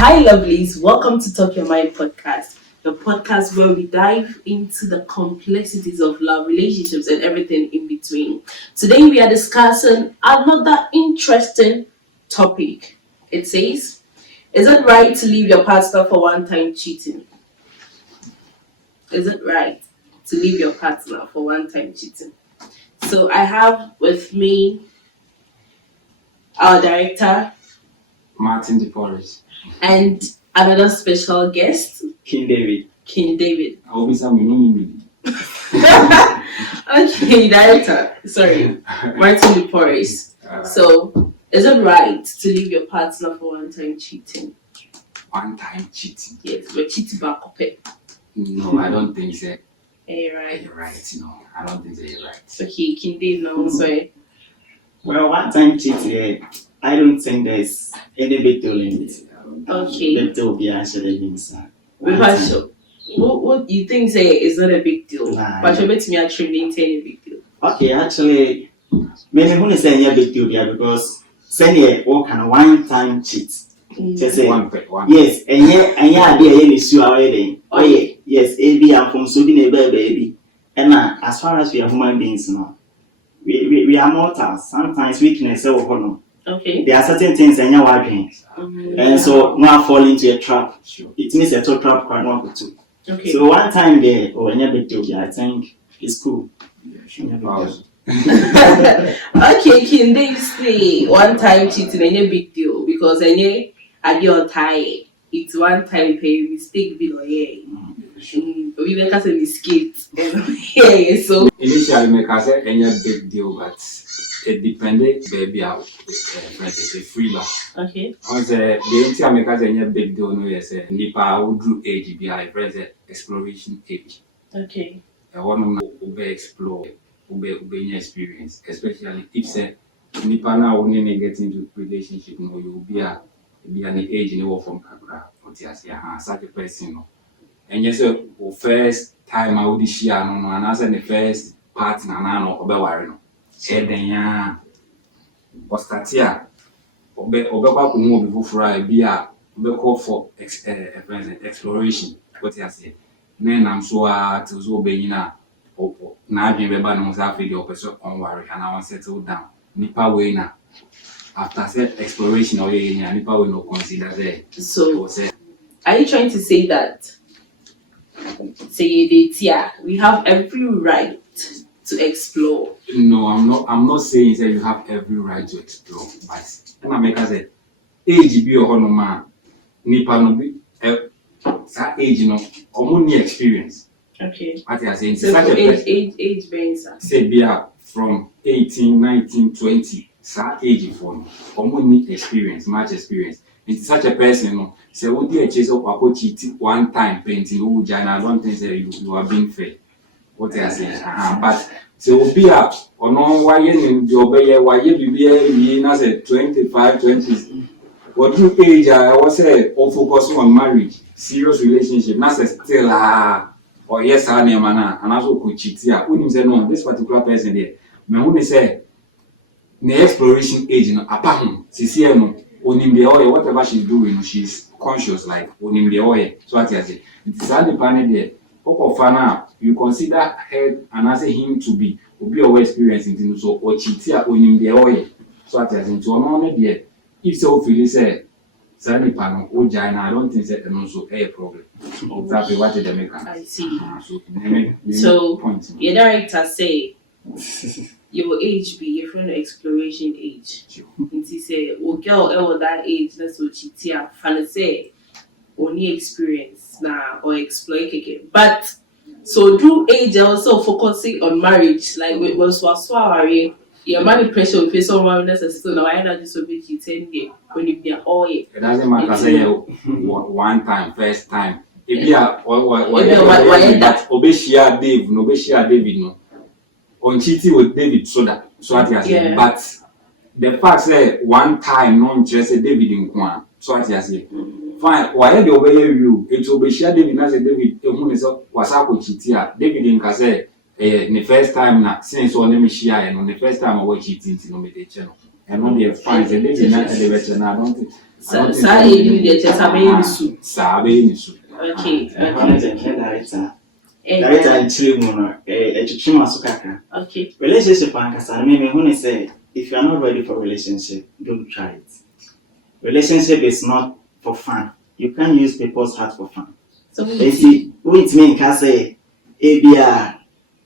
Hi, lovelies. Welcome to Talk Your Mind podcast, the podcast where we dive into the complexities of love, relationships, and everything in between. Today, we are discussing another interesting topic. It says, is it right to leave your partner for one time cheating? Is it right to leave your partner for one time cheating? So, I have with me our director, Martin DePorres. and another special guest, King David. I always have me. Okay, director. Sorry, Martin DePorres. So, is it right to leave your partner for one time cheating? One time cheating? Yes, but cheating back up. No, I don't think so. Right. You're right. No, I don't think so. You're right. Okay, King David, no, sorry. Well, one time cheating, I don't think there's any big deal in it. Okay. Big deal be actually inside. Because what you think say is not a big deal, Nah, but you bet me actually didn't any big deal. Okay, actually, maybe who is saying a big deal here because saying what kind of one time cheat. Just say One. yes, and yeah, idea is you already. Oh yeah, yes, AB and from so being a baby. And as far as we are human beings now, we are mortals. Sometimes weakness or Okay. there are certain things and you're working. And so now fall into a trap. Sure. It means a total trap quite one or two. Okay. So one time there or any big deal, I think it's cool. Yeah, sure. Okay, King Dave say one time cheating ain't a big deal because any idea tie it's one time pay mistake below yeah. We make us a mistake. Yeah, so Initially, make us any big deal, but it depended, baby, out. It's a free love. okay. On the entire make us any big deal, no, yes, Nipa would do age be I present exploration age. Okay. I want to explore, ube experience, especially if say Nipa now only get into relationship, no, you be an age in the from Kakra, such a person, no. And yes, first time I would share no, and as the first partner, no, Obewarino. And then, yeah, was that here? Obeba kumu before fry be a call for exploration. What you say? Men I'm so to so be na be beba no za fe the person on worry and I want settle down. Nipa way na after set exploration or nipa will no consider there. So are you trying to say that we have every right to explore? No, I'm not saying that you have every right to explore, but I make us say age be or no man nipa no be that age no common experience. Okay. What you are saying? So for age being say be from 18, 19, 20, that age for common experience, much experience. It's such a person, no. Say would you chase up a cheat one time painting who I don't think that you are being fair. What you are saying? But so be up or no why you obey why you be as a 25, 20. What you age I was say or focus on marriage, serious relationship, not still or yes I am and also could cheat here. Wouldn't say no, this particular person there. Me wouldn't say the exploration age no apart no whatever she's doing, she's conscious like onim the oil. So what you say? It's all the panel there. You consider her and as him to be your experience in so or cheatia onim the oil. So what you say? To no there. If so feel say Sani panel Ojana, I don't think that also a problem. Exactly what the make. I see. So your director say your age be your friend exploration age. And he say, "Oh girl, at that age, that's what she tia." Fan say, only experience now or exploit again. But so through age, also focusing on marriage, like we was swari. Your money pressure will face someone that's a still now. I know this will be cheating when you be all it doesn't matter. Say one time, first time. If you are Obeshia Dave, no Obeshia David, no. On cheating with David Soda, so what you say. But the fact say one time non interested David in one, so what you say. Fine, why the obey you? It will be share David as a David who is was up with cheatia. David in Kase, the first time since on them share and on the first time I was cheating to no meditation. and not the fines, and they not elevator, and I don't think. Sorry, you did just a baby soup. Sabe, Okay, Director actually mono a chima sukaka. okay. Relationship ankasa me who say if you are not ready for relationship, don't try it. Relationship is not for fun. You can't use people's heart for fun. So You see, which mean can say ABR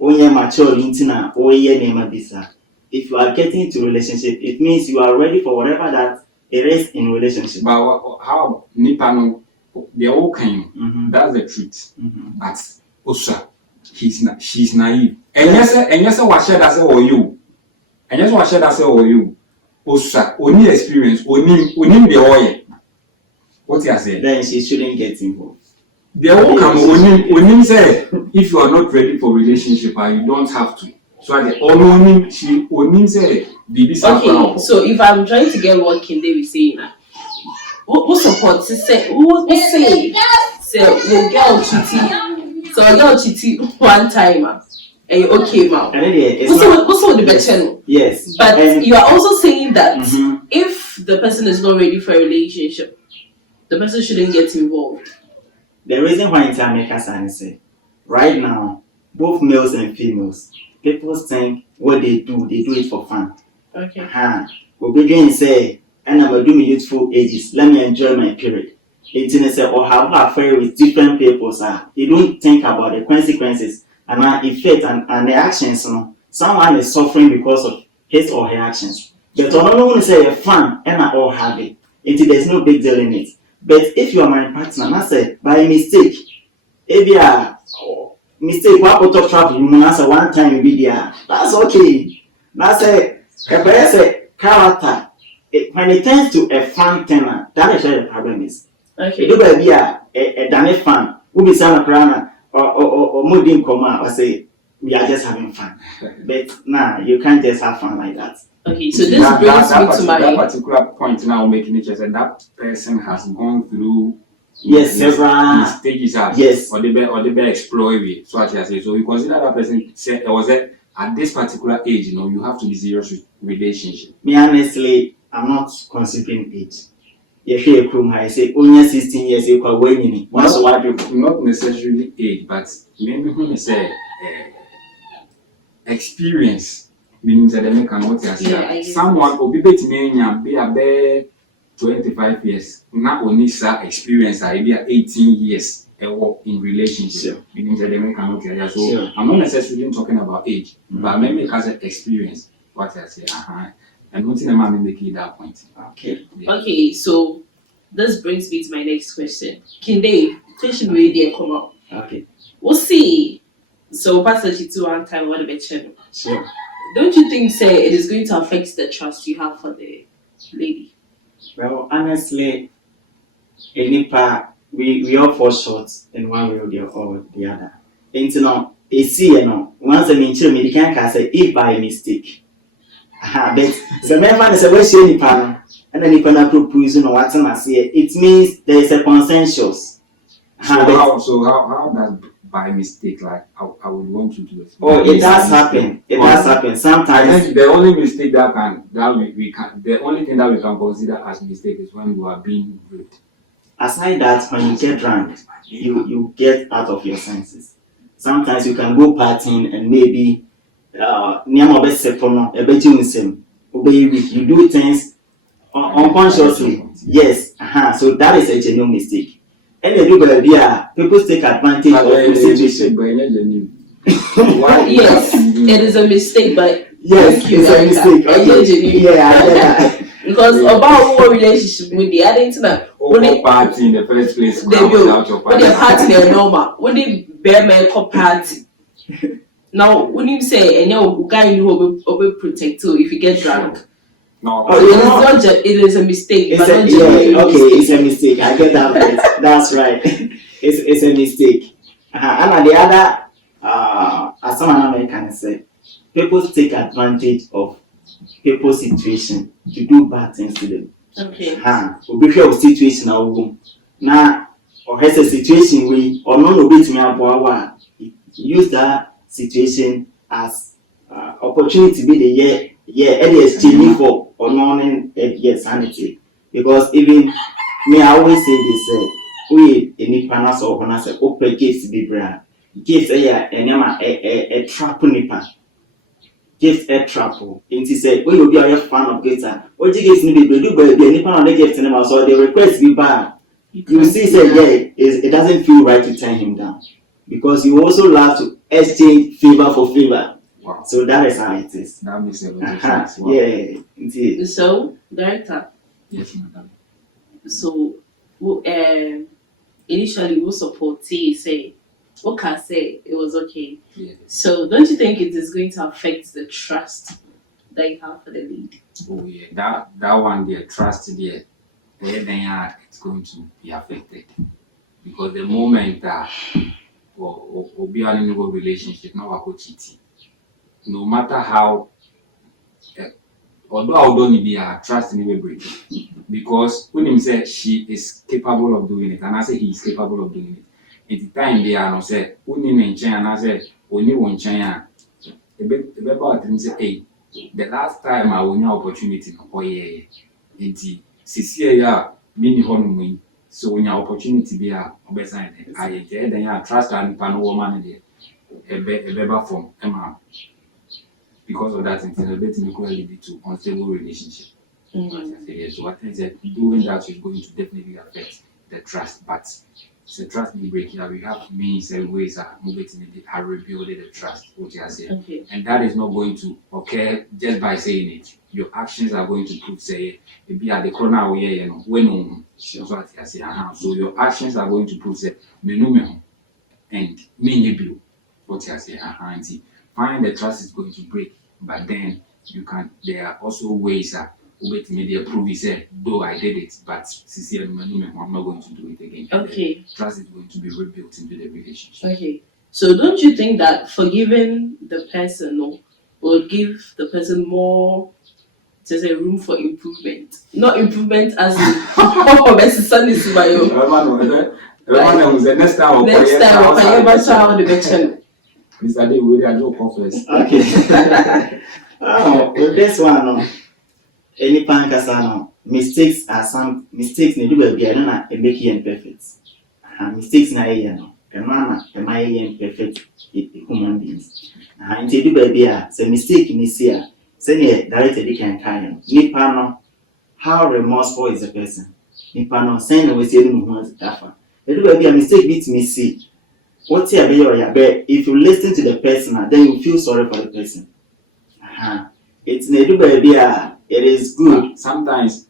onye mature intina oye nema bisa. If you are getting into relationship, it means you are ready for whatever that it is in relationship. but how Nipano, they're all kind. That's the truth. But Osa, she's naive. And yes, what share that say or you. And yes, what share that say or you. Osa, only experience, only the oil. What you say? Then she shouldn't get involved. They all come only say if you are not ready for relationship, you don't have to. So I say, only she only say okay, so if I'm trying to get what Kinde is saying now, who support to say who say we'll girl chitty, so a girl chitty one timer and you okay ma. Also the better. Yes. But you are also saying that if the person is not ready for a relationship, the person shouldn't get involved. The reason why in America say right now, both males and females, people think what they do it for fun. Okay. We'll begin say, and I'm doing youthful ages. Let me enjoy my period. It's say or have an affair with different people, sir. You don't think about the consequences and the effect and the actions. You know, someone is suffering because of his or her actions. But I don't want to say a fun and I all have it. There's no big deal in it. But if you are my partner, I say by mistake, if you are mistake, what out of trouble, you answer one time you be there. That's okay. That's a character. When it turns to a fun tenor, that is where the problem is. Okay. If you be a damn fan, who be some crana or moving coma or say we are just having fun. But nah, you can't just have fun like that. Okay, so this brings me to that particular point now making it just that person has gone through several stages or they be explored with. So as I say, so you consider that person say was it at this particular age, you know, you have to be serious with relationship. Me honestly, I'm not considering age. If you come I say only 16 years you can win. Not necessarily age, but maybe when you say experience. Meaning that they can what you say. Someone will be betting be a 25 years. Not only experience, I be 18 years in relationship. Meaning that they can what you say. So I'm not necessarily talking about age, but maybe because of experience. What I say, and what's in the man making that point. Okay. Yeah. Okay, so this brings me to my next question. Kinde, question where they come up. Okay. We'll see. So pass it to one time what about channel. Sure. Don't you think say it is going to affect the trust you have for the lady? Well, honestly, any part we all fall short in one way or the other. And you know, once I mention me, can't say if by mistake. But so never is a way any panel, and then you can propose what's I say. It means there is a consensus. So how does by mistake, like I would want you to explain. Oh, it does happen. It does happen. Sometimes the only mistake we can the only thing that we can consider as mistake is when you are being rude. Aside that, when you get drunk, you get out of your senses. Sometimes you can go partying and maybe you do things unconsciously. Yes. So that is a genuine mistake. And they do people take advantage of the situation. Yes, it is a mistake, but yes, it's a mistake. Okay. Yeah, I get that. Because about what relationship with the other internet, when they party in the first place, they party they're normal. When they bear makeup party. Now, when you say and you guy will be protected if you get drunk. No, it is a mistake. It's a mistake. I get that point. That's right. It's a mistake. And the other, as someone American said, people take advantage of people's situation to do bad things to them. Okay. We be of situation now, or has a situation where or no bit me use that situation as opportunity to be the year yeah, it is changing for unknown sanity. Because even me, I always say this, we any panas or when I say open gifts be brand. Gifts a trap nipa. Gifts a trap. And he said, we will be a fan of guitar. What you gifts need to do, but the nipa on the gift in them, so the request be bad. You see, say, yeah, it doesn't feel right to turn him down. Because you also love to exchange favor for favor. Wow. So that is how it is. That makes a lot of sense. Wow. Yeah, indeed. So, director, Yes, madam. so initially we support say okay say it was okay. Yes. So don't you think it is going to affect the trust that you have for the lead? Oh yeah, that one there, trust there, then it's going to be affected because the moment that or be in a relationship, now I cheating. No matter how, although I don't be trust in the break because when him say she is capable of doing it, and I say he is capable of doing it. At the time they are no say, when him in China, and I say only one China, the better thing say, hey, the last time I won your opportunity, oh yeah, indeed, yeah, mini honeymoon. So when your opportunity be a best I get then you trust and pan woman there, a better form, Emma. Because of that, it's a bit lead to unstable relationship. So I think that doing that is going to definitely affect the trust. But it's a trust break here. We have means and ways of moving it and rebuilding the trust, what you are saying. Okay. And that is not going to occur just by saying it. Your actions are going to prove say it be at the corner where you know when so what you are saying. So your actions are going to prove say me know me and me build what you are saying. Find the trust is going to break, but then you can. There are also ways that wait media prove say though I did it, but sincerely I'm not going to do it again. Okay. Trust is going to be rebuilt into the relationship. Okay. So don't you think that forgiving the person will give the person more there's a room for improvement? Not improvement as in next time next time Mr. Day, we are no conference. Okay. With this one, any pankasa mistakes are some mistakes need to be a make you imperfect. Mistakes na no. Am I imperfect human beings? And to do baby a mistake in this year. Say directly can carry. Nipa no, how remorseful is the person? Nipa no, saying we say no one dafa. They do baby a mistake beats me see. What's your be if you listen to the person, then you feel sorry for the person. It's nedu baby it is good. Sometimes,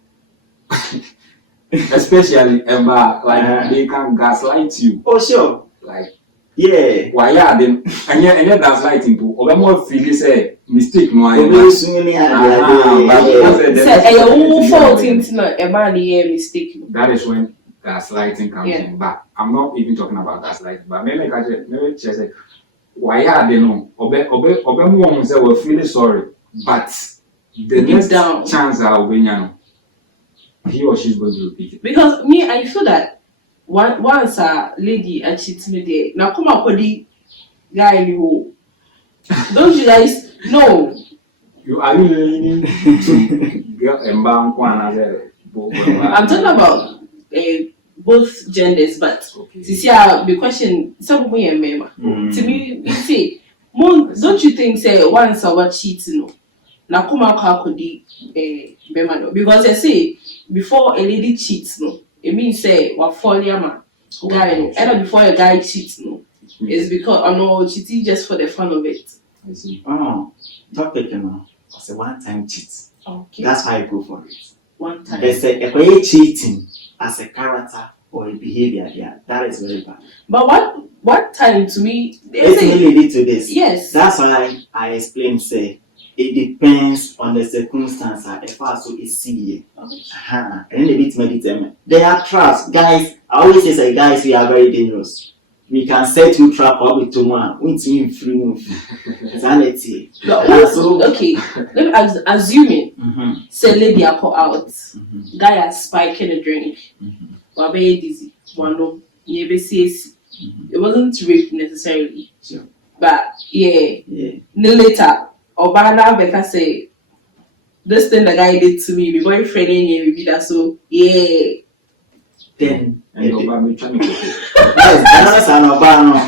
especially like they can gaslight you. Oh sure. Like yeah. Why are them? And yet gaslighting people. Or more feel say mistake no. That is when gaslighting comes in. But I'm not even talking about gaslighting. But maybe just say why are they no? Obe more say we feel sorry, but the next chance I will he or she's going to repeat it. Because me, I feel that once a lady cheats me there, now come up with the guy you don't you guys know? You are learning to get a bank one other. I'm talking about both genders, but okay. See, the question some people remember. To me, you see, don't you think say once I was cheating, now come out could the because I say before a lady cheats, no, it means say what for man guy, and before a guy cheats, no, it's because I know cheating just for the fun of it. I see. Oh, topic was a one-time cheat. Okay. That's why I go for it. One time. They say if cheating as a character or a behavior, that is very bad. But what time to me? It's related to this. Yes. That's why I explain. Say it depends on the circumstance. If I so is see, and then a bit meditate. There are traps, guys. I always say, guys, we are very dangerous. We can set you trap up with tomorrow. We need free move. Sanity. So okay. Let me assuming say lady I call out. Guy has spiking a drink. Or very dizzy. One no. It wasn't rape necessarily. Sure. But yeah. No later. Or by now better say this thing the guy did to me, my boyfriend and me be that so yeah. Then And your baby trying to yes, another son of Bano,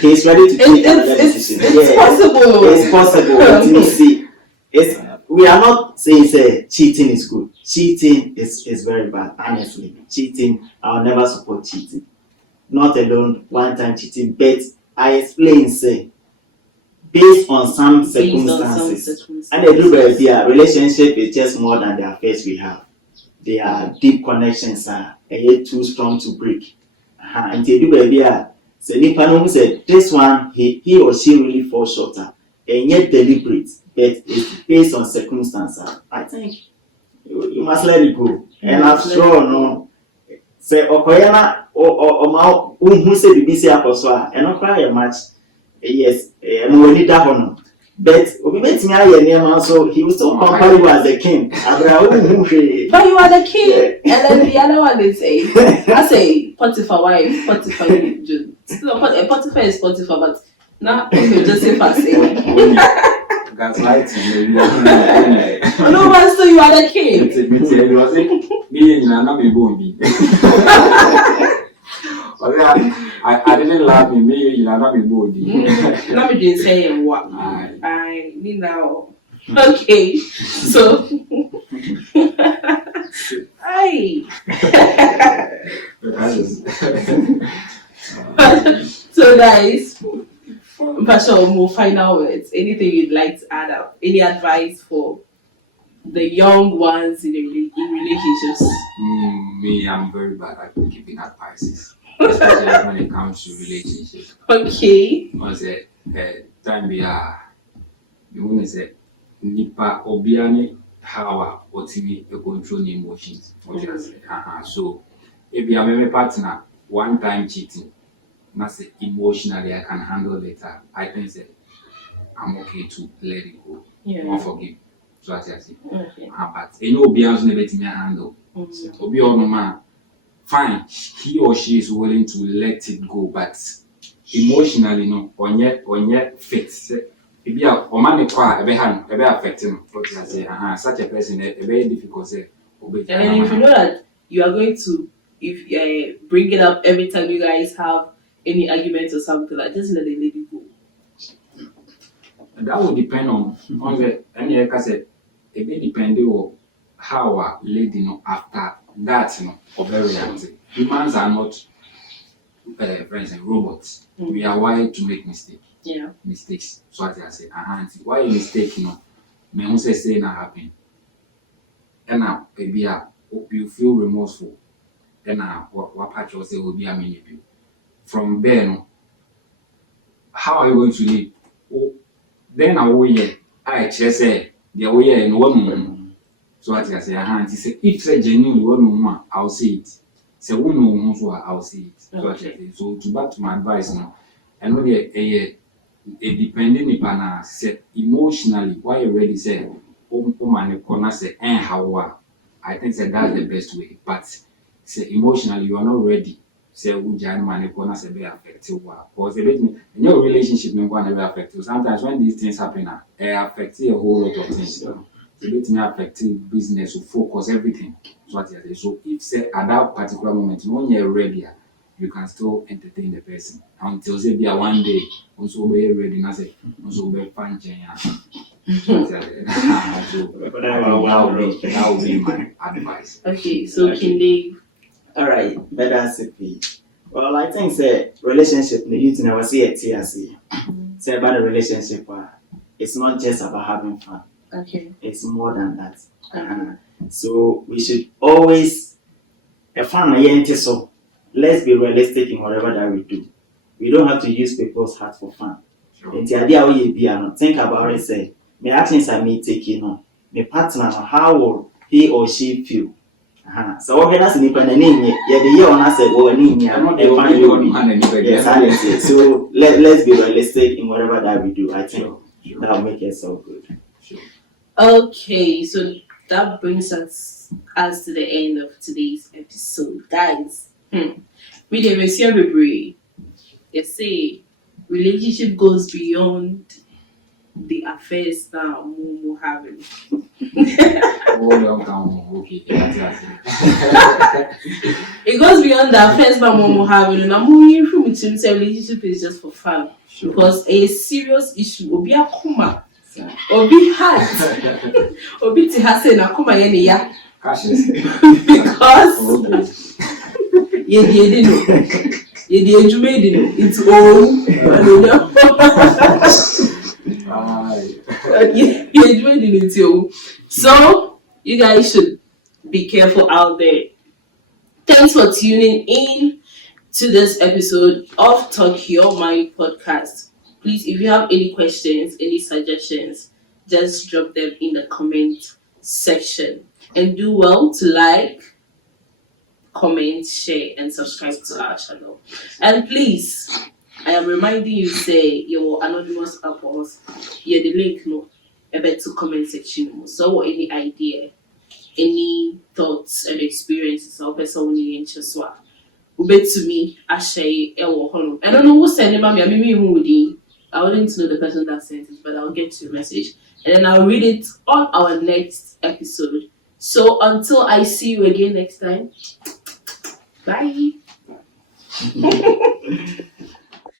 he's ready to take another decision. It's possible. It's possible. Let me see. We are not saying say cheating is good. Cheating is very bad. Honestly, cheating. I'll never support cheating. Not alone one time cheating, but I explain say based on some circumstances. And they do be a relationship is just more than the affairs we have. They are deep connections are too strong to break. And they do be a say nipa no say this one he or she really falls shorter and yet deliberate, but it's based on circumstances. I think you must let it go. And I'm sure no say okoyana or ma who say BBC akoso and not cry much. Yes, and when it happened. But we met him so he was so compare you as the king. But you are the king, and then the other one they say, I say Potiphar wife, Potiphar Potiphar is Potiphar, but now okay, Joseph I say. gaslighting. No one, so you are the king. I didn't laugh in me, you are not be bold. Let me just say what I need now. Okay, so hi. So guys, Pastor, more final words. Anything you'd like to add up? Any advice for the young ones in relationships? Me, I'm very bad at giving advices, especially when it comes to relationships. Okay. Once time we are, you want to say, nipa obiane how what me control the emotions. So if you are my partner, one time cheating, not say emotionally I can handle it. I think that I'm okay to let it go. Or forgive. So as I say. Okay. But any obian's never to me handle. Obi or no man, fine, he or she is willing to let it go, but emotionally no, on yet fit. If you are man ever affecting what I say, such a person a very difficult say. And if you know that you are going to bring it up every time you guys have any arguments or something, like just let the lady go. That would depend on the any like I said, it may depend on how a lady know after that or very reactive. Humans are not for instance, robots. We are wired to make mistakes. Yeah. Mistakes. So as I say, why a mistake, me who say not happen. And now maybe you feel remorseful. And now what part you say will be a minute. From there, how are you going to live? Then I just say the way and one. So as I say, if say genuine one, I'll say it. Say one no I'll say it. So I say so to back to my advice now. I know a depending upon say emotionally why you already said man corner say how I think say that's the best way. But say emotionally you are not ready. Say Ujan man corner say be affected because in your relationship no one ever affect you. Sometimes when these things happen, it affects a whole lot of things. So it may affect business, focus, everything. So what you say. So if say at that particular moment when you're ready, you can still entertain the person until say be one day also be ready and say also be punching. So that will be my advice. Okay, so Kinde. All right, better say. Well, I think say relationship you never see it here. Say about a relationship, it's not just about having fun. Okay. It's more than that. So we should always so let's be realistic in whatever that we do. We don't have to use people's heart for fun. And the idea think about it, say, my actions are me taking on. My partner, how will he or she feel? So what that's the name? Yeah, the year on I said, oh, yes, so let's be realistic in whatever that we do. I think that'll make it so good. Okay, so that brings us to the end of today's episode, guys. We the version we. They say relationship goes beyond the affairs that Momo having. Okay. It goes beyond the affairs that Momo having, and I'm moving from it to say relationship is just for fun. Sure. Because a serious issue will be a kuma, or be hard, or be to hasen a kuma ya. Cashes. Because Okay. you didn't know. You made it. It's all. You made it too. So you guys should be careful out there. Thanks for tuning in to this episode of Talk Your Mind podcast. Please, if you have any questions, any suggestions, just drop them in the comment section. And do well to like, comment, share, and subscribe to our channel. And please, I am reminding you, say your anonymous apples, the link no, about to comment section. So, any idea, any thoughts and experiences, or person you interest wa, ube to me, I share ewo hono. I don't know who sent it, I wouldn't know the person that sent it, but I'll get to your message, and then I'll read it on our next episode. So until I see you again next time, bye.